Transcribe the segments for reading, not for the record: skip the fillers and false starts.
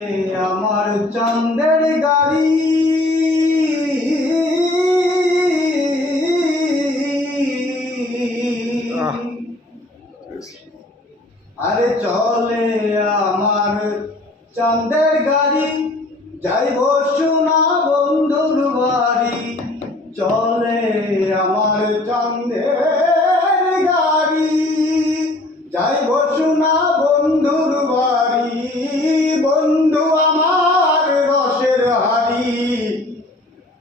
আমার চাঁদের গাড়ি আরে চলে আমার চাঁদের গাড়ি যাইব সোনা বন্ধুর বাড়ি চলে আমার চাঁদের গাড়ি যাইব সোনা বন্ধুর বাড়ি বন্ধু আমার রসের হাড়ি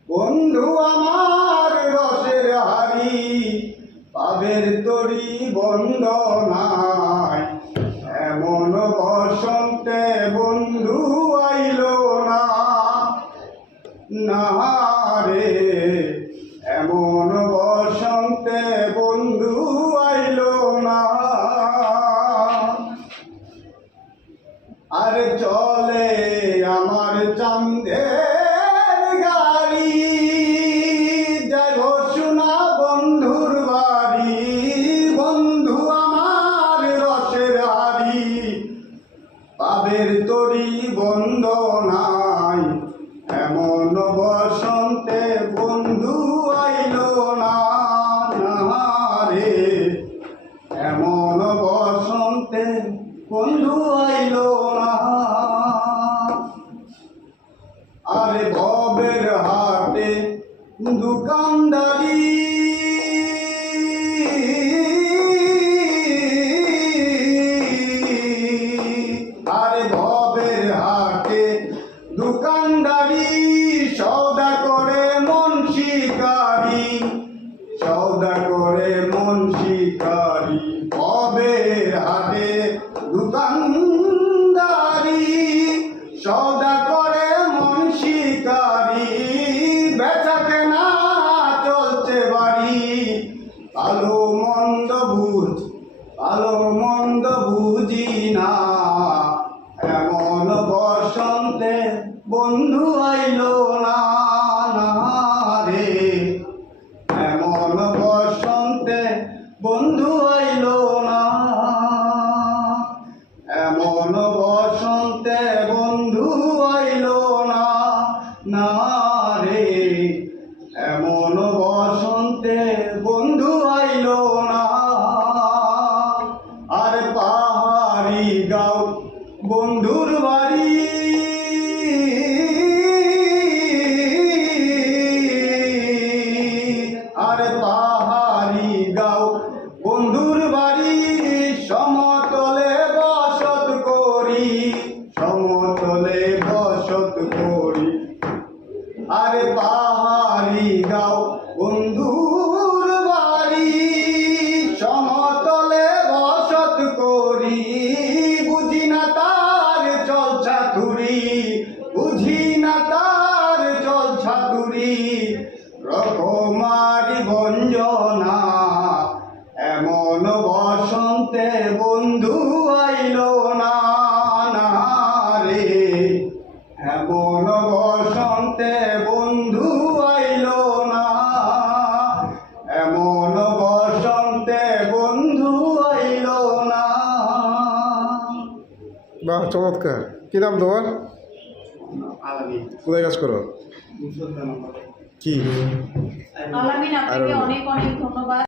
বন্ধু আমার রসের হাড়ি পাবের তরি বন্ধ নাই এমন বসন্তে বন্ধু আইল না না রে এমন বসন্তে বন্ধু আইল না আরে চলে আমার চাঁদের গাড়ি যাইব সোনা বন্ধুর বাড়ি বন্ধু আমার রসের হাড়ি পাবের তরি বন্ধ নাই এমন বসন্তে বন্ধু আইল না না রে এমন বসন্তে বন্ধু আইল না আরে ভবের হাটে দোকানদারি আরে ভবের হাটে দোকানদারি সওদা করে মন শিকারি সওদা করে মন শিকারি ভবের হাটে দোকানদারি সওদা করে মন শিকারি বেচা কেনা চলছে বাড়ি ভালো মন্দ বুঝি না এমন বসন্তে বন্ধু আইল না না রে এমন বসন্তে বন্ধু আইল না এমন বসন্তে বন্ধু আইল না না রে এমন বসন্তে বন্ধু আইল না আর পাহাড়ি গাঁও বন্ধুর বাড়ি আর পাহাড়ি গাঁও বন্ধুর বাড়ি সমতলে বসত করি সমতলে বসত করি আরে পাহাড়ি গাঁও বন্ধুর বাড়ি সমতলে বসত করি বুঝি না তার চল ছাতুরি বুঝি না তার চল ছাতুরি রকমারি ভঞ্জনা এমন বসন্তে বন্ধু আইল না না রে এমন বসন্তে বন্ধু আইল না এমন বসন্তে বন্ধু আইল না বাহ চমৎকার কি নাম তোমার আলামিন কোথায় কাজ করো কি আলামিন আপনাকে অনেক অনেক ধন্যবাদ।